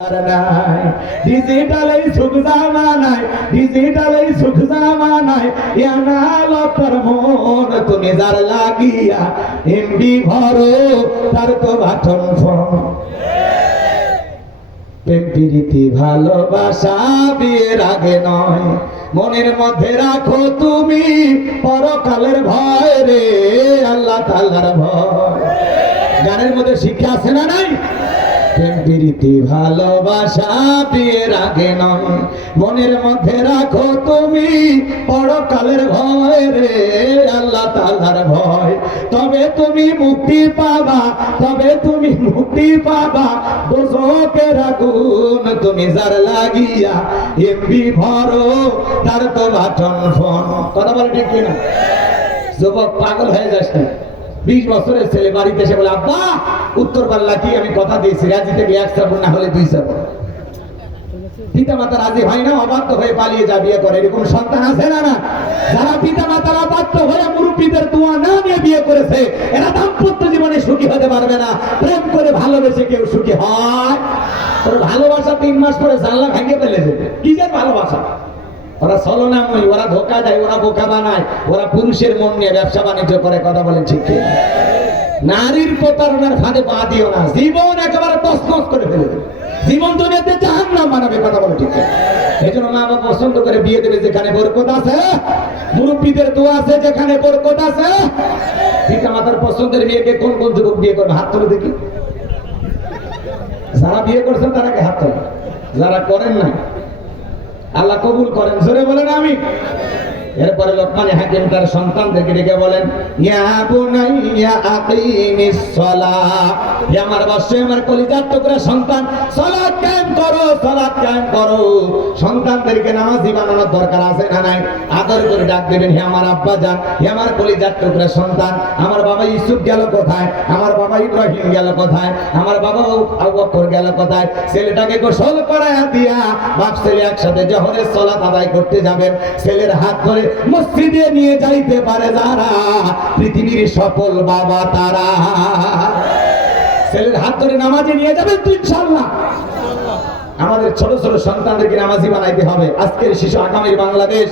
নাই। ডিজিটাল সুখ জামানায় ডিজিটাল এই সুখ মন তুমি যার লাগিয়া, এমবি ভরো, তার তো বাটন ফোন। প্রেম, প্রীতি, ভালোবাসা বিয়ের আগে নয়। মনের মধ্যে রাখো তুমি পরকালের ভয় রে, আল্লাহ তাআলার ভয়। গানের মধ্যে শিক্ষা আছে না নাই? প্রীতি ভালোবাসা আগে নয়। মনের মধ্যে রাখো তুমি পরকালের ভয় রে, আল্লাহ তাআলার ভয়। তবে তুমি মুক্তি পাবা, তবে তুমি মুক্তি পাবা। দোজকের আগুন তুমি যার লাগিয়া এমবি ভরো, তার তো বাটন ফোন। কথা বলে ঠিক যুবক পাগল হয়ে না বিশ বছরের ছেলে বাড়িতে এসে বলে, আব্বা, উত্তর পাল্লা কি? আমি কথা দিয়েছি, রাজি থেকে না হলে দুই পিতা মাতা রাজি হয় না, অবাধ্য হয়ে পালিয়ে যা বিয়ে করে। এরকম সন্তান আছে না না? যারা পিতা মাতার অবাধ্য হয়ে দোয়া না নিয়ে বিয়ে করেছে, এরা দাম্পত্য জীবনে সুখী হতে পারবে না। প্রেম করে ভালোবেসে কেউ সুখী হয়? ভালোবাসা তিন মাস পরে জানলা ভেঙে ফেলেছে কিসের ভালোবাসা? ওরা ছলনাময়ী ওরা ধোকা দেয়, ওরা বোকা বানায়, ওরা পুরুষের মন নিয়ে ব্যবসা বাণিজ্য করে, কথা বলেন ঠিক নারীর প্রতারণার ফাঁদে পা দিও না, জীবন একেবারে তসমস করে ফেলে দেবে। জীবন দুনিয়াতে জাহান নাম বানাবে কথা বলে ঠিক এই জন্য মা বাবা পছন্দ করে বিয়ে দেবে, যেখানে বরকত আছে, মুরব্বীদের দোয়া আছে, যেখানে বরকত আছে। পিতা মাতার পছন্দের মেয়েকে কোন কোন যুবক বিয়ে করবে? হাত তুলে দেখি। যারা বিয়ে করছেন তারা কি হাত তোলে? যারা করেন না আল্লাহ কবুল করেন। জোরে বলেন আমি এরপরে লোকমানে হাকিম তার সন্তানদেরকে ডেকে বলেন, ইয়া বুনাইয়া আকিমিস সালাহ হে আমার বর্ষে আমার কলিজার টুকরা সন্তান, সালাত কায়েম করো, সালাত কায়েম করো। সন্তানদেরকে নামাজি বানানোর দরকার আছে না নাই? আদর করে ডাক দেবেন, হে আমার আব্বা যান, হে আমার কলিজার টুকরা সন্তান, আমার বাবা ইউসুফ গেল কোথায়? আমার বাবা ইব্রাহিম গেল কোথায়? আমার বাবা আবু বকর গেল কোথায়? ছেলেটাকে গোসল করায়া দিয়া বাপ ছেলে একসাথে জহরের সালাত আদায় করতে যাবেন। ছেলের হাত ধরে মসজিদে নিয়ে যাইতে পারে যারা, পৃথিবীর সফল বাবা তারা। ছেলের হাত ধরে নামাজে নিয়ে যাবেন তুই ইনশাআল্লাহ। আমাদের ছোট ছোট সন্তানদেরকে নামাজি বানাইতে হবে। আজকের শিশু আগামীর বাংলাদেশ।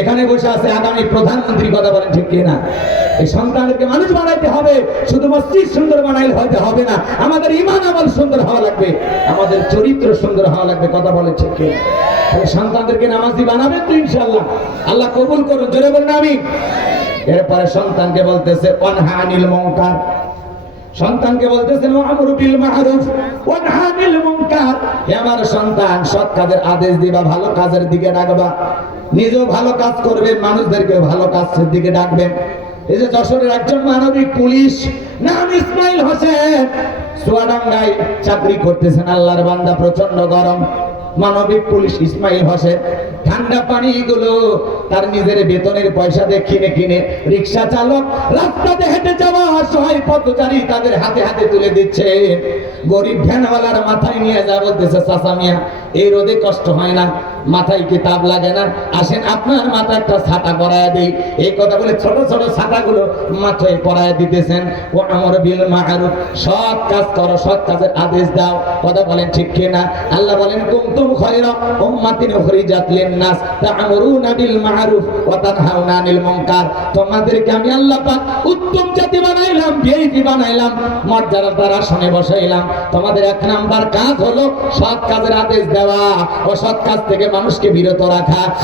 এখানে বসে আছে আগামী প্রধানমন্ত্রী, কথা বলেন ঠিক কিনা? এই সন্তানদেরকে মানুষ বানাইতে হবে। শুধু মসজিদ সুন্দর বানাইলে হয়তো হবে না। আমাদের ইমান আমল সুন্দর হওয়া লাগবে। আমাদের চরিত্র সুন্দর হওয়া লাগবে, কথা বলেন ঠিক কিনা? সন্তানদেরকে নামাজি বানাবেন তো ইনশাআল্লাহ। আল্লাহ কবুল করুন, জোরে বলেন আমি এরপরে সন্তানকে বলতেছে অনহানিল মঙ্কার সন্তানকে বলতেছেন আমরু বিল মারুফ ওয়া মুনকার। হে আমার সন্তান, সৎ কাজের আদেশ দিবা, ভালো কাজের দিকে ডাকবা। নিজেও ভালো কাজ করবে মানুষদেরকে ভালো কাজের দিকে ডাকবেন এই যে যশোরের একজন মানবিক পুলিশ, নাম ইসমাইল হোসেন সোয়াডাঙ্গায় চাকরি করতেছেন, আল্লাহর বান্দা প্রচণ্ড গরম। মানবিক পুলিশ ইসমাইল হোসেন। ঠান্ডা পানিগুলো তার নিজের বেতনের পয়সা দিয়ে কিনে কিনে রিক্সা চালক রাস্তাতে হেঁটে যাওয়া অসহায় পথচারী তাদের হাতে হাতে তুলে দিচ্ছে। গরিব ভ্যানওয়ালার মাথায় নিয়ে যা বলতেছে, চাচা মিয়া, এই রোদে কষ্ট হয় না, মাথায় কি তাপ লাগে না? আসেন, আপনার মাথা একটা ছাতা পরায় দেই। এই কথা বলে ছোট ছোট ছাতাগুলো মাথায় পরায় দিতেছেন। ও আমার বিল মাহরুফ সৎ কাজ করো, সৎ কাজের আদেশ দাও। কথা বলেন ঠিক কিনা? আল্লাহ বলেন, কুনতুম খায়রা উম্মাতিন উখরিজাত লিন-নাস তা'মুরুনা বিল মা'রুফ ওয়া তানহাউনা আনিল মুনকার তোমাদেরকে আমি আল্লাহ পাক উত্তম জাতি বানাইলাম ভিআইপি বানাইলাম মর্যাদার আসনে বসাইলাম। তোমাদের এক নাম্বার কাজ হলো সৎ কাজের আদেশ দেওয়া ও সৎ কাজ থেকে মানুষকে বিরত রাখা।